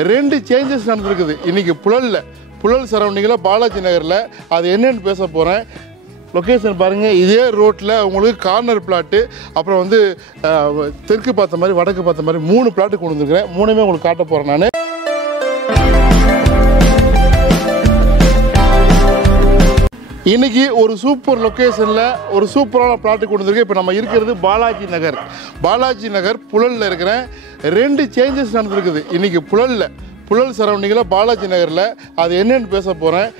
2 changes நடந்திருக்குது இன்றைக்கி புழல் சரௌண்டிங்கில் பாலாஜி நகரில். அது என்னென்னு பேச போகிறேன். லொக்கேஷன் பாருங்கள், இதே ரோட்டில் உங்களுக்கு கார்னர் பிளாட்டு, அப்புறம் வந்து தெற்கு பார்த்த மாதிரி வடக்கு பார்த்த மாதிரி 3 பிளாட்டு கொண்டு வந்துருக்கிறேன். 3மே உங்களுக்கு காட்ட போகிறேன் நான். இன்றைக்கி ஒரு சூப்பர் லொக்கேஷனில் ஒரு சூப்பரான பிளாட்டு கொண்டு வந்துருக்கு. இப்போ நம்ம இருக்கிறது பாலாஜி நகர் புழலில் இருக்கிறேன். 2 சேஞ்சஸ் நடந்திருக்குது இன்றைக்கி புழல் சரௌண்டிங்கில் பாலாஜி நகரில். அது என்னென்னு பேச போகிறேன்.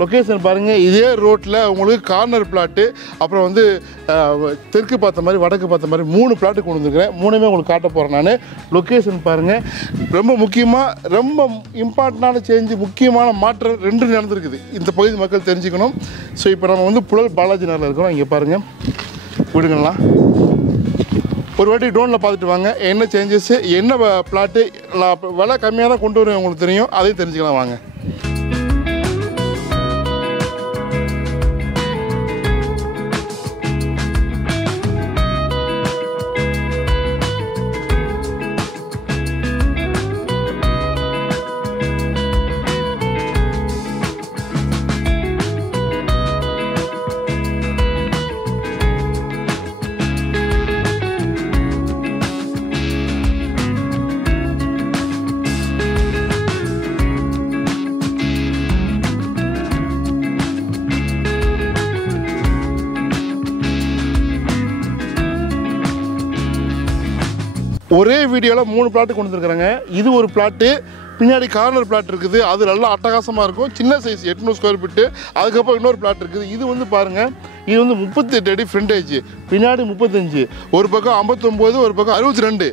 லொக்கேஷன் பாருங்கள், இதே ரோட்டில் உங்களுக்கு கார்னர் பிளாட்டு, அப்புறம் வந்து தெற்கு பார்த்த மாதிரி வடக்கு பார்த்த மாதிரி 3 பிளாட்டு கொண்டு வந்துருக்கிறேன். 3மே உங்களுக்கு காட்ட போகிறேன் நான். லொக்கேஷன் பாருங்கள், ரொம்ப முக்கியமாக ரொம்ப இம்பார்ட்டண்டான சேஞ்சு, முக்கியமான மாற்றம் 2 நடந்திருக்குது. இந்த பகுதி மக்கள் தெரிஞ்சுக்கணும். ஸோ இப்போ நம்ம வந்து புழல் பாலாஜி நகரில் இருக்கிறோம். இங்கே பாருங்கள் வீடுங்கள்லாம் ஒரு வாட்டி ட்ரோனில் பார்த்துட்டு வாங்க. என்ன சேஞ்சஸ்ஸு, என்ன பிளாட்டு, விலை கம்மியாக தான் கொண்டு வருவேன், உங்களுக்கு தெரியும். அதையும் தெரிஞ்சுக்கலாம் வாங்க. ஒரே வீடியோவில் 3 பிளாட்டு கொண்டு வந்துருக்குறாங்க. இது ஒரு பிளாட்டு, பின்னாடி கார்னர் பிளாட் இருக்குது. அது நல்லா அட்டகாசமாக இருக்கும். சின்ன சைஸ் 800 ஸ்கொயர் ஃபீட்டு. அதுக்கப்புறம் இன்னொரு பிளாட் இருக்குது. இது வந்து பாருங்கள், இது வந்து 38 அடி ஃப்ரண்டேஜ், பின்னாடி 35, ஒரு பக்கம் 59, ஒரு பக்கம் 62,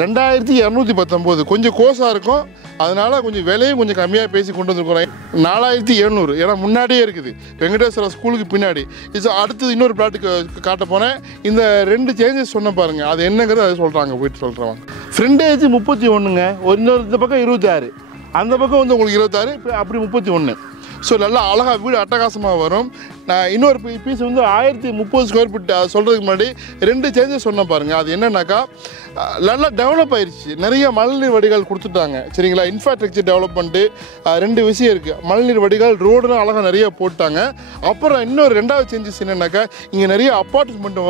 2219. கொஞ்சம் கோஸாக இருக்கும். அதனால் கொஞ்சம் விலையும் கொஞ்சம் கம்மியாக பேசி கொண்டு வந்துருக்குறேன். 4700, ஏன்னா முன்னாடியே இருக்குது வெங்கடேஸ்வரா ஸ்கூலுக்கு பின்னாடி. இது அடுத்தது இன்னொரு பிளாட்டுக்கு காட்ட போனேன். இந்த 2 சேஞ்சஸ் சொன்ன பாருங்கள், அது என்னங்கிறது அதை சொல்கிறாங்க, போயிட்டு சொல்கிறவங்க. ஃப்ரண்டேஜ் 31ங்க, இன்னொரு இந்த பக்கம் 26, அந்த பக்கம் வந்து உங்களுக்கு 26, அப்படி 31. ஸோ நல்லா அழகாக வீடு அட்டகாசமாக வரும். நான் இன்னொரு பீஸ் வந்து 1030 ஸ்கொயர் ஃபீட் சொல்கிறதுக்கு முன்னாடி 2 சேஞ்சஸ் சொன்ன பாருங்கள். அது என்னன்னாக்கா, நல்லா டெவலப் ஆயிடுச்சு. நிறைய மழைநீர் வடிகால் கொடுத்துட்டாங்க, சரிங்களா. இன்ஃப்ராஸ்ட்ரக்சர் டெவலப்மெண்ட்டு 2 விஷயம் இருக்குது. மழைநீர் வடிகால், ரோடுலாம் அழகாக நிறைய போட்டாங்க. அப்புறம் இன்னொரு 2வது சேஞ்சஸ் என்னென்னாக்கா, இங்கே நிறைய அப்பார்ட்மெண்ட்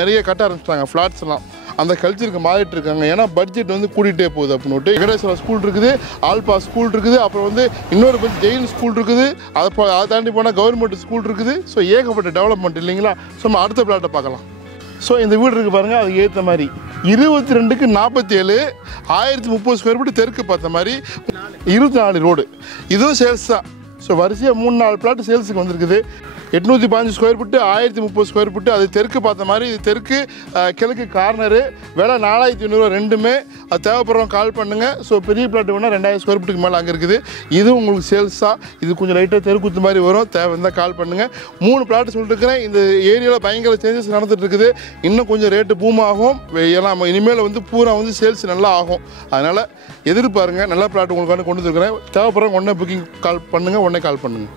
நிறைய கட்ட ஆரம்பிச்சிட்டாங்க, ஃப்ளாட்ஸ்லாம். அந்த கல்ச்சருக்கு மாறிட்டு இருக்காங்க. ஏன்னா பட்ஜெட் வந்து கூட்டிகிட்டே போகுது அப்படின்னு. வெங்கடேஸ்வரா ஸ்கூல் இருக்குது, ஆல்பா ஸ்கூல் இருக்குது, அப்புறம் வந்து இன்னொரு ஜெயின் ஸ்கூல் இருக்குது, அதை தாண்டி போனால் கவர்மெண்ட் ஸ்கூல் இருக்குது. ஸோ ஏகப்பட்ட டெவலப்மெண்ட் இல்லைங்களா. ஸோ நம்ம அடுத்த பிளாட்டை பார்க்கலாம். ஸோ இந்த வீடு இருக்குது பாருங்கள், அதுக்கு ஏற்ற மாதிரி 22க்கு 47, 1030 ஸ்கொயர் ஃபீட், தெற்கு பார்த்த மாதிரி 24 ரோடு. இதுவும் சேல்ஸ் தான். ஸோ வரிசையாக 3-4 பிளாட் சேல்ஸுக்கு வந்திருக்குது. 815 ஸ்கொயர் ஃபீட்டு, 1030 ஸ்கொயர் ஃபீட்டு. அது தெற்கு பார்த்த மாதிரி, இது தெற்கு கிழக்கு கார்னரு. விலை 4500 ரெண்டுமே. அது தேவைப்படுறவங்க கால் பண்ணுங்கள். ஸோ பெரிய பிளாட் வேணால் 2000 ஸ்கொயர் ஃபீட்டுக்கு மேலே அங்கே இருக்குது. இது உங்களுக்கு சேல்ஸ் தான். இது கொஞ்சம் லைட்டாக தெருக்குத்து மாதிரி வரும். தேவை இருந்தால் கால் பண்ணுங்கள். 3 பிளாட் சொல்லிட்டுருக்கிறேன். இந்த ஏரியாவில் பயங்கர சேஞ்சஸ் நடந்துகிட்டு இருக்குது. இன்னும் கொஞ்சம் ரேட்டு பூம் ஆகும். ஏன்னா இனிமேல் வந்து பூரா வந்து சேல்ஸ் நல்லா ஆகும். அதனால் எதிர்பாருங்கள். நல்ல பிளாட் உங்களுக்கான கொண்டு வந்துருக்கிறேன். தேவைப்படுறவங்க உடனே புக்கிங் கால் பண்ணுங்கள், உடனே கால் பண்ணுங்கள்.